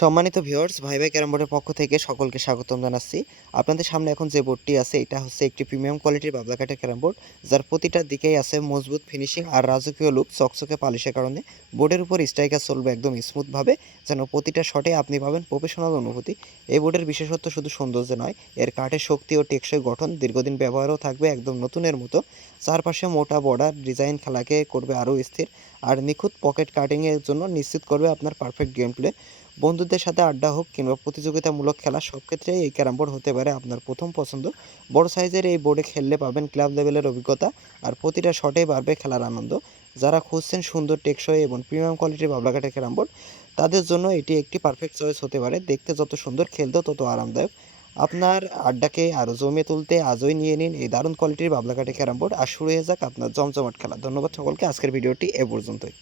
সম্মানিত ভিউয়ার্স, ভাই ভাই ক্যারাম বোর্ডের পক্ষ থেকে সকলকে স্বাগতম জানাচ্ছি। আপনাদের সামনে এখন যে বোর্ডটি আছে এটা হচ্ছে একটি প্রিমিয়াম কোয়ালিটির বাবলা কাঠের ক্যারাম বোর্ড, যার প্রতিটা দিকেই আছে মজবুত ফিনিশিং আর রাজকীয় লুক চকচকে পালিশের কারণে বোর্ডের উপর স্ট্রাইকার চলবে একদম স্মুথভাবে, যেন প্রতিটা শটে আপনি পাবেন প্রফেশনাল অনুভূতি। এই বোর্ডের বিশেষত্ব শুধু সৌন্দর্য নয়, এর কাঠের শক্তি ও টেকসই গঠন দীর্ঘদিন ব্যবহারও থাকবে একদম নতুনের মতো। চারপাশে মোটা বর্ডার ডিজাইন খেলাকে করবে আরও স্থির, আর নিখুঁত পকেট কাটিংয়ের জন্য নিশ্চিত করবে আপনার পারফেক্ট গেম প্লে। বন্ধুদের সাথে আড্ডা হোক কিংবা প্রতিযোগিতামূলক খেলা, সব ক্ষেত্রেই এই ক্যারাম বোর্ড হতে পারে আপনার প্রথম পছন্দ। বড় সাইজের এই বোর্ডে খেললে পাবেন ক্লাব লেভেলের অভিজ্ঞতা, আর প্রতিটা শটেই বাড়বে খেলার আনন্দ। যারা খুঁজছেন সুন্দর টেকসই এবং প্রিমিয়াম কোয়ালিটির বাবলা কাঠের ক্যারাম বোর্ড, তাদের জন্য এটি একটি পারফেক্ট চয়েস হতে পারে। দেখতে যত সুন্দর, খেলতেও তত আরামদায়ক। আপনার আড্ডাকে আরও জমিয়ে তুলতে আজই নিয়ে নিন এই দারুণ কোয়ালিটির বাবলা কাঠের ক্যারাম বোর্ড, আর শুরু হয়ে যাক আপনার জমজমাট খেলা। ধন্যবাদ সকলকে, আজকের ভিডিওটি এ পর্যন্তই।